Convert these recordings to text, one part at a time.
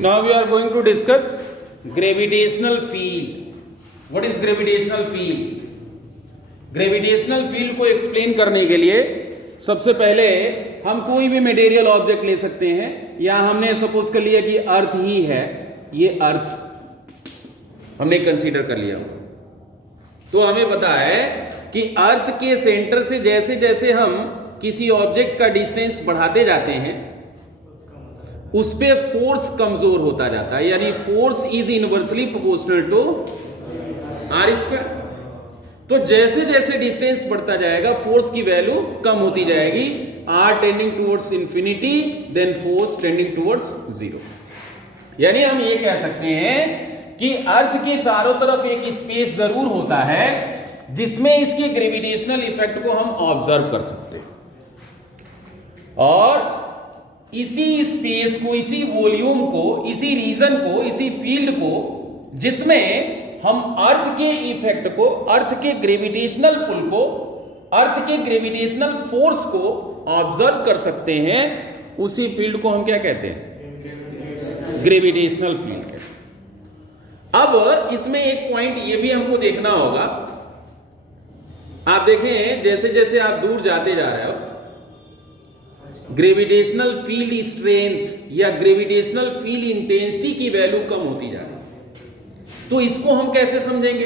Now we are going to discuss gravitational field. What is gravitational field? Gravitational field को explain करने के लिए सबसे पहले हम कोई भी मटेरियल ऑब्जेक्ट ले सकते हैं, या हमने सपोज कर लिया कि अर्थ ही है, ये अर्थ हमने कंसीडर कर लिया। तो हमें पता है कि अर्थ के सेंटर से जैसे जैसे हम किसी ऑब्जेक्ट का डिस्टेंस बढ़ाते जाते हैं उस पे फोर्स कमजोर होता जाता है, यानी force is inversely proportional to r square. तो जैसे जैसे डिस्टेंस बढ़ता जाएगा फोर्स की वैल्यू कम होती जाएगी, r tending towards infinity then force tending towards zero. यानी हम ये कह सकते हैं कि अर्थ के चारों तरफ एक स्पेस जरूर होता है जिसमें इसके ग्रेविटेशनल इफेक्ट को हम ऑब्जर्व कर सकते हैं, और इसी स्पेस को, इसी वॉल्यूम को, इसी रीजन को, इसी फील्ड को जिसमें हम अर्थ के इफेक्ट को, अर्थ के ग्रेविटेशनल पुल को, अर्थ के ग्रेविटेशनल फोर्स को ऑब्जर्व कर सकते हैं, उसी फील्ड को हम क्या कहते हैं? ग्रेविटेशनल फील्ड कहते हैं। अब इसमें एक पॉइंट ये भी हमको देखना होगा। आप देखें जैसे जैसे आप दूर जाते जा रहे हो, ग्रेविटेशनल फील्ड स्ट्रेंथ या ग्रेविटेशनल फील्ड इंटेंसिटी की वैल्यू कम होती जा रही है। तो इसको हम कैसे समझेंगे?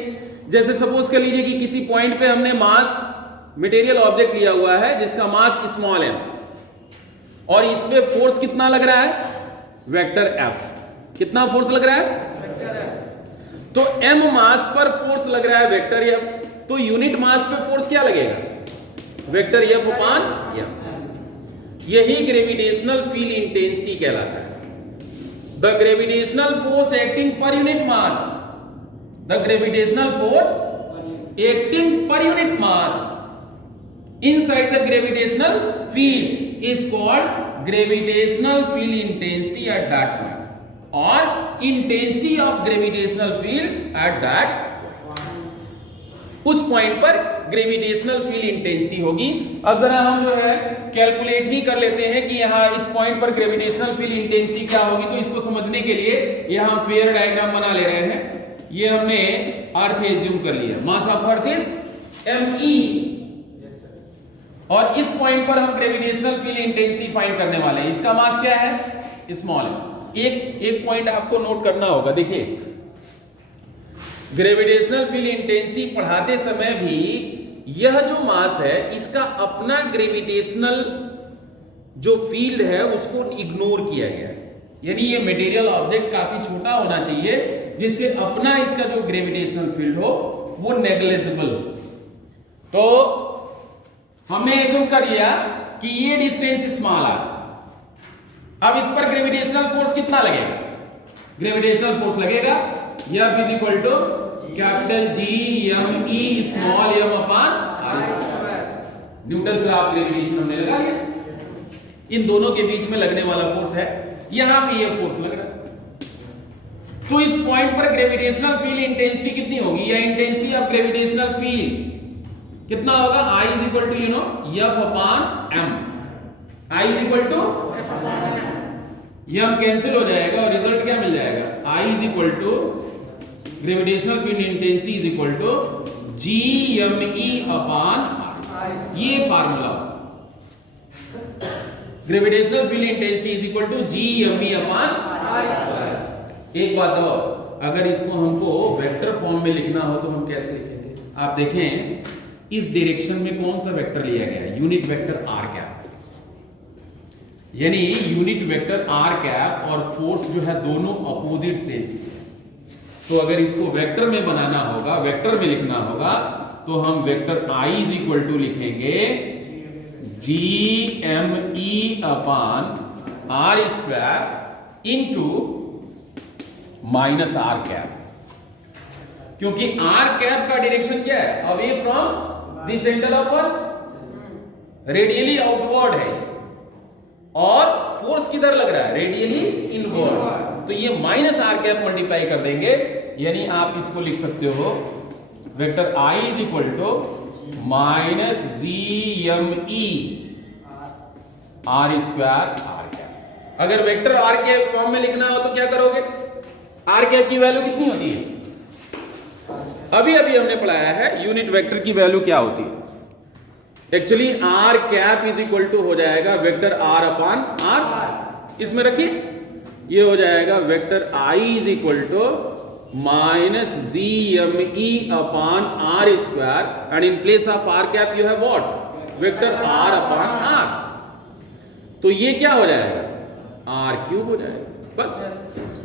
जैसे सपोज कर लीजिए कि किसी पॉइंट पे हमने मास मटेरियल ऑब्जेक्ट लिया हुआ है जिसका मास स्मॉल है, और इस पे फोर्स कितना लग रहा है? Vector F. कितना फोर्स लग रहा है? तो एम मास पर फोर्स लग रहा है वेक्टर एफ, तो यूनिट मास पे फोर्स क्या लगेगा? Vector F upon M. यही ग्रेविटेशनल फील्ड इंटेंसिटी कहलाता है। The gravitational force acting per unit mass, the gravitational force acting per unit mass inside the gravitational field is called gravitational field intensity at that point, or intensity of gravitational field at that उस point पर gravitational field intensity होगी। अब जरा हम जो है calculate ही कर लेते हैं कि यहाँ इस पॉइंट पर ग्रेविटेशनल फील्ड इंटेंसिटी क्या होगी। तो इसको समझने के लिए यहाँ हम फेयर डायग्राम बना ले रहे हैं। ये हमने अर्थ एज्यूम कर लिया, mass of earth is ME, और इस पॉइंट पर हम ग्रेविटेशनल फील्ड इंटेंसिटी फाइंड करने वाले हैं। इसका मास क्या है? स्मॉल है। एक पॉइंट आपको नोट करना होगा। देखिए ग्रेविटेशनल फील्ड इंटेंसिटी पढ़ाते समय भी यह जो मास है इसका अपना ग्रेविटेशनल जो फील्ड है उसको इग्नोर किया गया है, यानी ये मटेरियल ऑब्जेक्ट काफी छोटा होना चाहिए जिससे अपना इसका जो ग्रेविटेशनल फील्ड हो वो नेग्लिजिबल। तो हमने एज्यूम कर लिया कि ये डिस्टेंस स्मॉल है। अब इस पर ग्रेविटेशनल फोर्स कितना लगेगा? ग्रेविटेशनल फोर्स लगेगा F is equal to capital G M E small m upon are square. Newton का आप ग्रेविटेशन हमने लगा लिया। इन दोनों के बीच में लगने वाला फोर्स है, यहां पे ये फोर्स लग रहा है। तो इस पॉइंट पर ग्रेविटेशनल फील्ड इंटेंसिटी कितनी होगी, या इंटेंसिटी ऑफ ग्रेविटेशनल फील्ड कितना होगा? I is equal to F upon M। I is equal to M cancel हो जाएगा और रिजल्ट क्या मिल जाएगा? I is equal to gravitational field intensity is equal to GME upon R। ये formula, gravitational field intensity is equal to GME upon R। एक बात और, अगर इसको हमको वेक्टर फॉर्म में लिखना हो तो हम कैसे लिखेंगे? आप देखें इस डायरेक्शन में कौन सा वेक्टर लिया गया है? यूनिट वेक्टर आर कैप, यानी यूनिट वेक्टर आर कैप और फोर्स जो है दोनों अपोजिट सेल्स के। तो अगर इसको वेक्टर में बनाना होगा, वेक्टर में लिखना होगा, तो हम vector I is equal to लिखेंगे G M E upon are square into minus R cap, क्योंकि आर कैप का डायरेक्शन क्या है? Away from the centre of earth, radially outward है, और फोर्स किधर लग रहा है? Radially inward. तो ये माइनस आर कैप मल्टीप्लाई कर देंगे, यानी आप इसको लिख सकते हो vector I is equal to minus G M E r square r cap. अगर वेक्टर आर के फॉर्म में लिखना हो तो क्या करोगे? आर कैप की वैल्यू कितनी होती है? अभी अभी हमने पढ़ाया है यूनिट वेक्टर की वैल्यू क्या होती है। Actually r cap is equal to हो जाएगा वेक्टर आर अपॉन आर। इसमें रखिए, ये हो जाएगा vector I is equal to minus G M E upon are square and in place of R cap you have what? Vector R upon R. तो ये क्या हो जाएगा? आर क्यूब हो जाएगा। बस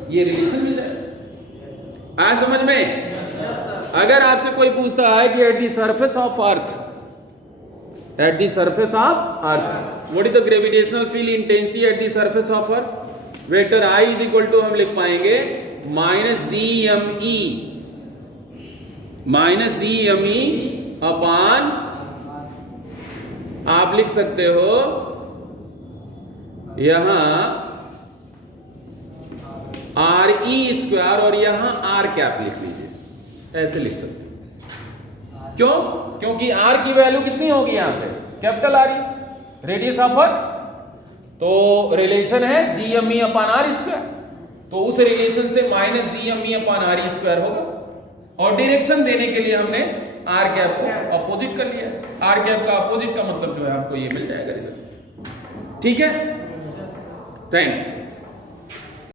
ये रिलेशन मिल जाएगा। आया समझ में? अगर आपसे कोई पूछता है कि at the surface of earth, at the surface of earth what is the gravitational field intensity at the surface of earth? Vector I is equal to हम लिख पाएंगे minus G M E upon, आप लिख सकते हो यहां R E square और यहां आर कैप लिख लीजिए, ऐसे लिख सकते हो। क्यों? क्योंकि आर की वैल्यू कितनी होगी यहां पे? Capital R E, radius of earth, तो रिलेशन है G M E upon are square, तो उस रिलेशन से minus G M E upon are square होगा। और डायरेक्शन देने के लिए हमने आर कैप को अपोजिट कर लिया। आर कैप का अपोजिट का मतलब जो है आपको ये मिल जाएगा रिजल्ट। ठीक है, थैंक्स।